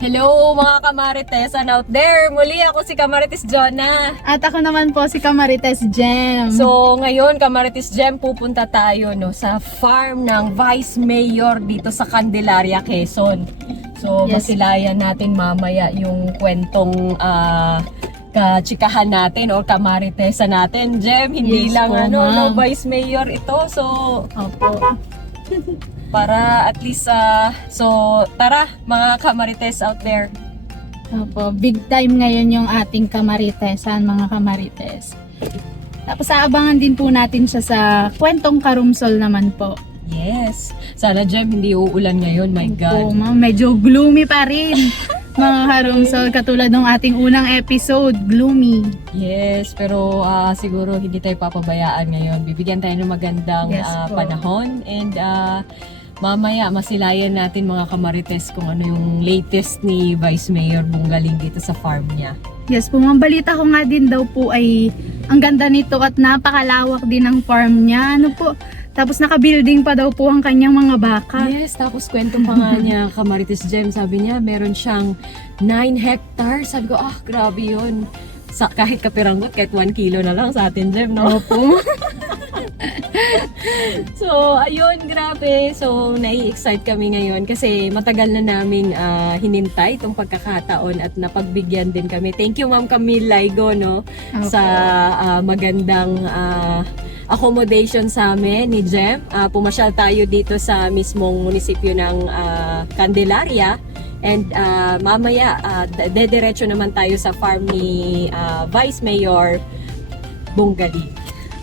Hello mga kamaritesan out there! Muli ako si Kamarites Jonah. At ako naman po si Camarites Gem. So ngayon Kamarites Gem pupunta tayo no sa farm ng Vice Mayor dito sa Candelaria, Quezon. So Yes. masilayan natin mamaya yung kwentong ah, kachikahan natin o kamaritesan natin. Gem, hindi Yes lang po, ano, no. Vice Mayor ito. So Opo. para at least ah, so tara mga kamarites out there. Opo. Big time ngayon yung ating Camaritesan, mga Camarites. Tapos aabangan din po natin siya sa kwentong karumsol naman po. Yes. Sana Jem hindi uulan ngayon, my God. Opo, ma'am. Medyo gloomy pa rin. mga karumsol, katulad ng ating unang episode, gloomy. Yes, pero ah, siguro hindi tayo papabayaan ngayon. Bibigyan tayo ng magandang Yes ah, po. panahon and ah, mamaya masilayan natin mga kamarites kung ano yung latest ni Vice Mayor Bungaling dito sa farm niya. Yes po. Balita ko nga din daw po ay ang ganda nito at napakalawak din ng farm niya. Ano po? Tapos naka-building pa daw po ang kanyang mga baka. Yes, tapos kwento pa nga niya, Kamarites Gem, sabi niya, meron siyang 9 hectares. Sabi ko, ah, grabe yun. Sa, kahit kapiranggot, kahit 1 kilo na lang sa atin, Gem, no? Opo. So, ayun, grabe. So, nai-excite kami ngayon kasi matagal na naming ah, hinintay itong pagkakataon at napagbigyan din kami. Thank you, Ma'am Camille Laigo, no? Opo. Sa ah, magandang ah, accommodation sa amin ni Jem. Ah, pumasyal tayo dito sa mismong munisipyo ng ah, Candelaria. And ah, mamaya, uh, dediretso naman tayo sa farm ni ah, Vice Mayor Bungali.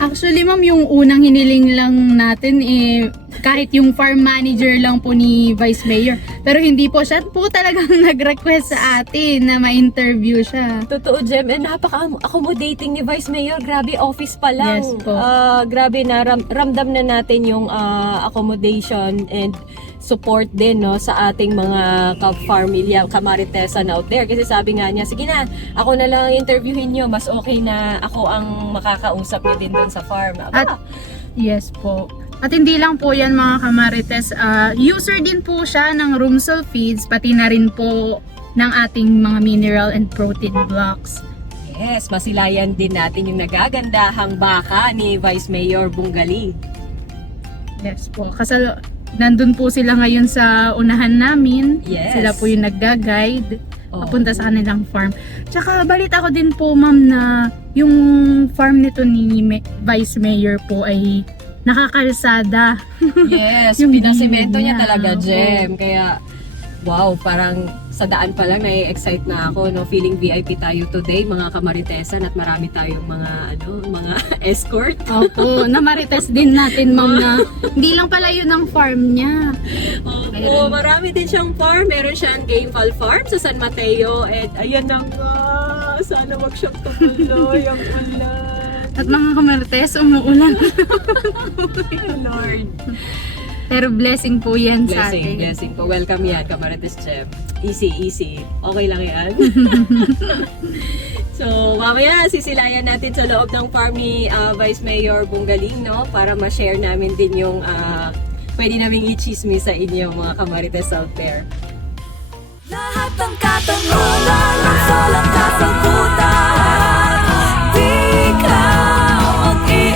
Actually, ma'am, yung unang hiniling lang natin, eh, kahit yung farm manager lang po ni Vice Mayor. Pero hindi po siya po talagang nag-request sa atin na ma-interview siya. Totoo, Jem. And napaka-accommodating ni Vice Mayor. Grabe, office pa lang. Yes po. Ah, grabe na, ram- ramdam na natin yung ah, accommodation and support din no sa ating mga ka-farmilya, kamaritesan out there. Kasi sabi nga niya, sige na, ako na lang interviewin nyo. Mas okay na ako ang makakausap niyo din doon sa farm. Aba, At- Yes po. At hindi lang po yan mga kamarites, ah, user din po siya ng Rumsel Feeds, pati na rin po ng ating mga mineral and protein blocks. yes, masilayan din natin yung nagagandahang baka ni Vice Mayor Bungaling. Yes po. Kasi nandun po sila ngayon sa unahan namin. Yes. Sila po yung nagga-guide. Oh. papunta sa kanilang farm. Tsaka balita ko din po ma'am na yung farm nito ni Vice Mayor po ay nakakalsada. Yes, Yung pinasemento niya niya. talaga. Jem. Kaya, wow, parang sa daan pa lang nai-excite na ako, no? Feeling VIP tayo today, mga kamaritesan at marami tayong mga, ano, mga escort. Opo, namarites din natin ma'am na hindi lang pala yun ang farm niya. Oo, marami din siyang farm. Meron siyang game fall farm sa San Mateo. And ayan na nga, sana wag siyang tumuloy ang ulan. At mga kamarites, umuulan. Lord. Pero blessing po yan sa Blessing, atin. blessing po. Welcome yan, Kamarites Jem. Easy, easy. Okay lang yan. so, mamaya sisilayan natin sa loob ng farm ni ah, Vice Mayor Bungaling, no? Para ma-share namin din yung ah, pwede namin i-chismis sa inyo, mga Kamarites out there. Lahat ng katanungan Lungsol ang kasagutan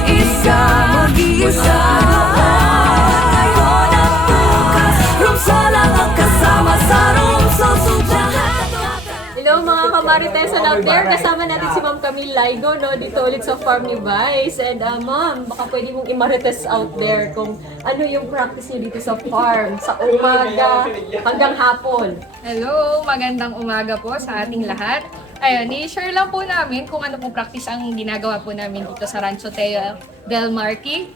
mag-iisa Mag-iisa Ngayon at bukas Rumsol ang kasama Sa Rumsol ng Hello mga kamaritesan out there, kasama natin si Ma'am Camille Laigo no, dito ulit sa farm ni Vice. And ah, ma'am, baka pwede mong imarites out there kung ano yung practice niyo dito sa farm, sa umaga hanggang hapon. Hello, magandang umaga po sa ating lahat. Ayun, i-share lang po namin kung ano po practice ang ginagawa po namin dito sa Rancho Teo Del Marquis.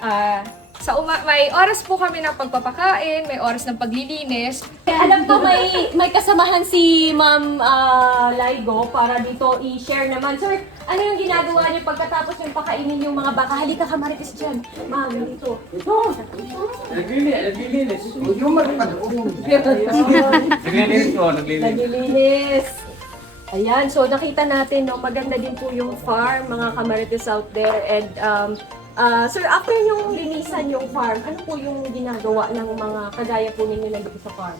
Ah, sa uma- may oras po kami ng pagpapakain, may oras ng paglilinis. Alam ko may may kasamahan si Ma'am ah, Laigo para dito i-share naman. Sir, ano yung ginagawa niyo pagkatapos yung pakainin yung mga baka? Halika ka marites dyan. Ma'am, dito. No. Naglilinis po, naglilinis. Naglilinis. Ayan, so nakita natin, no, maganda din po yung farm, mga kamarites out there. And, um, ah, sir, after yung linisan yung farm, ano po yung ginagawa ng mga kagaya po ninyo na dito sa farm?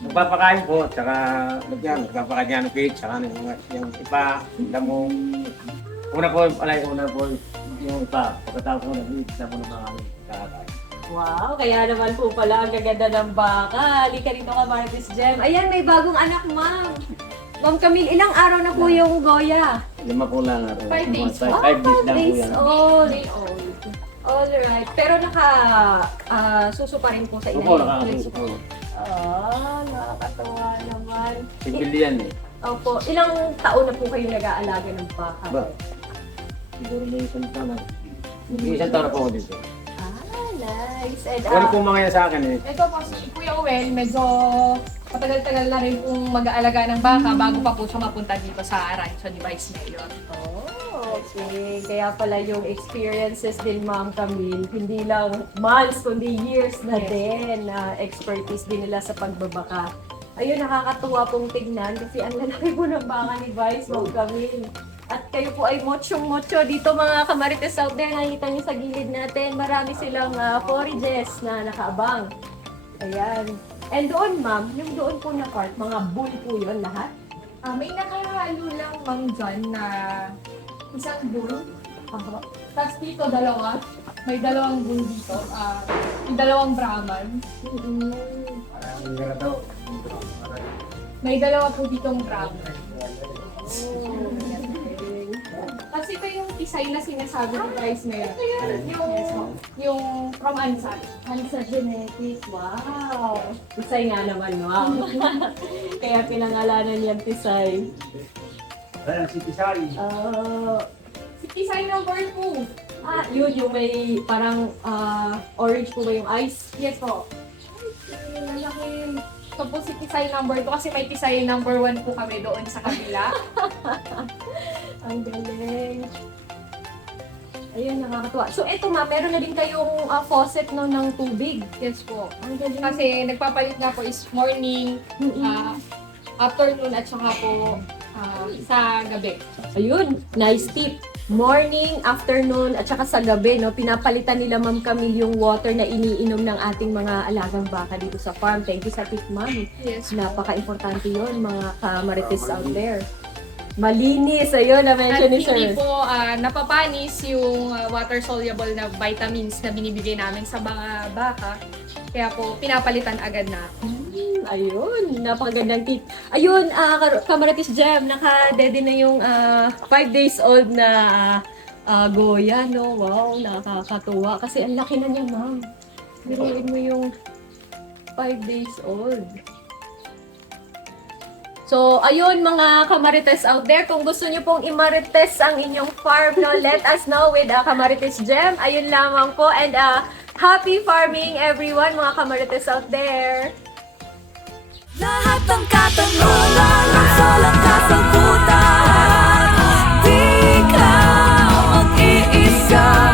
Nagpapakain po, tsaka yan, nagpapakain ng feed, tsaka yung, yung ipa, damo. Una po, alay, una po, yung ipa, pagkatapos ko nag-feed, damo ng mga kami. Wow, kaya naman po pala ang gaganda ng baka. Halika dito ka, Martis Gem. Ayan, may bagong anak, ma'am. Ma'am Camille, ilang araw na po yung Goya? Lima po lang. araw. Five days. Five, five days lang po days yan. old. Alright. Pero naka ah, suso pa rin po sa Opo, ilalim. nakakasuso po. Ah, nakakatawa naman. Simple yan eh. Opo, ilang taon na po kayo nag-aalaga ng baka? Ba? Siguro may isang taon. May isang taon na po ako dito. Nice. And, Ano ah, po mga yan sa akin eh. Ito po si Kuya Uwel, medyo matagal-tagal na rin pong mag-aalaga ng baka bago pa po siya mapunta dito sa Rancho ni Vice Mayor. Oh, okay. Kaya pala yung experiences din, Ma'am Camille, hindi lang months, kundi years na din na expertise din nila sa pagbabaka. Ayun, nakakatuwa pong tignan kasi ang lalaki po ng baka ni Vice, Ma'am Camille. At kayo po ay mochong-mocho. Dito mga kamarites out there, nakikita niyo sa gilid natin, marami silang ah, forages na nakaabang. Ayan. And doon, ma'am, yung doon po na part, mga bull po yun lahat? Ah, may nakahalo lang mang dyan na isang bull. Aha. Tapos dito dalawa. May dalawang bull dito. Ah, yung dalawang Brahman. Mm-mm. May dalawa po ditong Brahman. Oh. Kasi ito yung isay na sinasabi ng Vice Mayor. Yung, yung from Ansan. Hansa Genetics, wow! Tisay nga naman, ma'am. Kaya pinangalanan niyang Tisay. Ayan, si Tisari. Ah, Si Isay number 2. ah, yun yung may parang ah, orange po ba yung eyes? Yes po. Ay, malaki. Ito po si Tisay number 2 kasi may Tisay number 1 po kami doon sa kabila. Ang galing. Ayun, nakakatuwa. So, eto ma, meron na din kayong ah, faucet no ng tubig. Yes po. Ang galing. Kasi nagpapalit nga po is morning, ah, afternoon at saka po ah, sa gabi. Ayun, nice tip. Morning, afternoon, at saka sa gabi, no, pinapalitan nila Ma'am Camille yung water na iniinom ng ating mga alagang baka dito sa farm. Thank you sa tip, Ma'am. Yes. Napaka-importante yon mga kamarites out there. Malinis, ayun, na-mention At ni hindi Sir. po ah, napapanis yung ah, water-soluble na vitamins na binibigay namin sa mga baka. Kaya po, pinapalitan agad na. Hmm, ayun, napakagandang tip. Ayun, ah, Kar- kamarites Jam, naka-dede na yung 5 days old na ah, Goya, no? Wow, nakakatuwa. Kasi ang laki na niya, ma'am. Biruin mo yung 5 days old. So, ayun mga kamarites out there, kung gusto nyo pong imarites ang inyong farm, no, let us know with uh, Kamarites Gem. Ayun lamang po. And uh, happy farming everyone, mga kamarites out there. Lahat ng katanungan Nasa lang kasagutan Di ka mag-iisa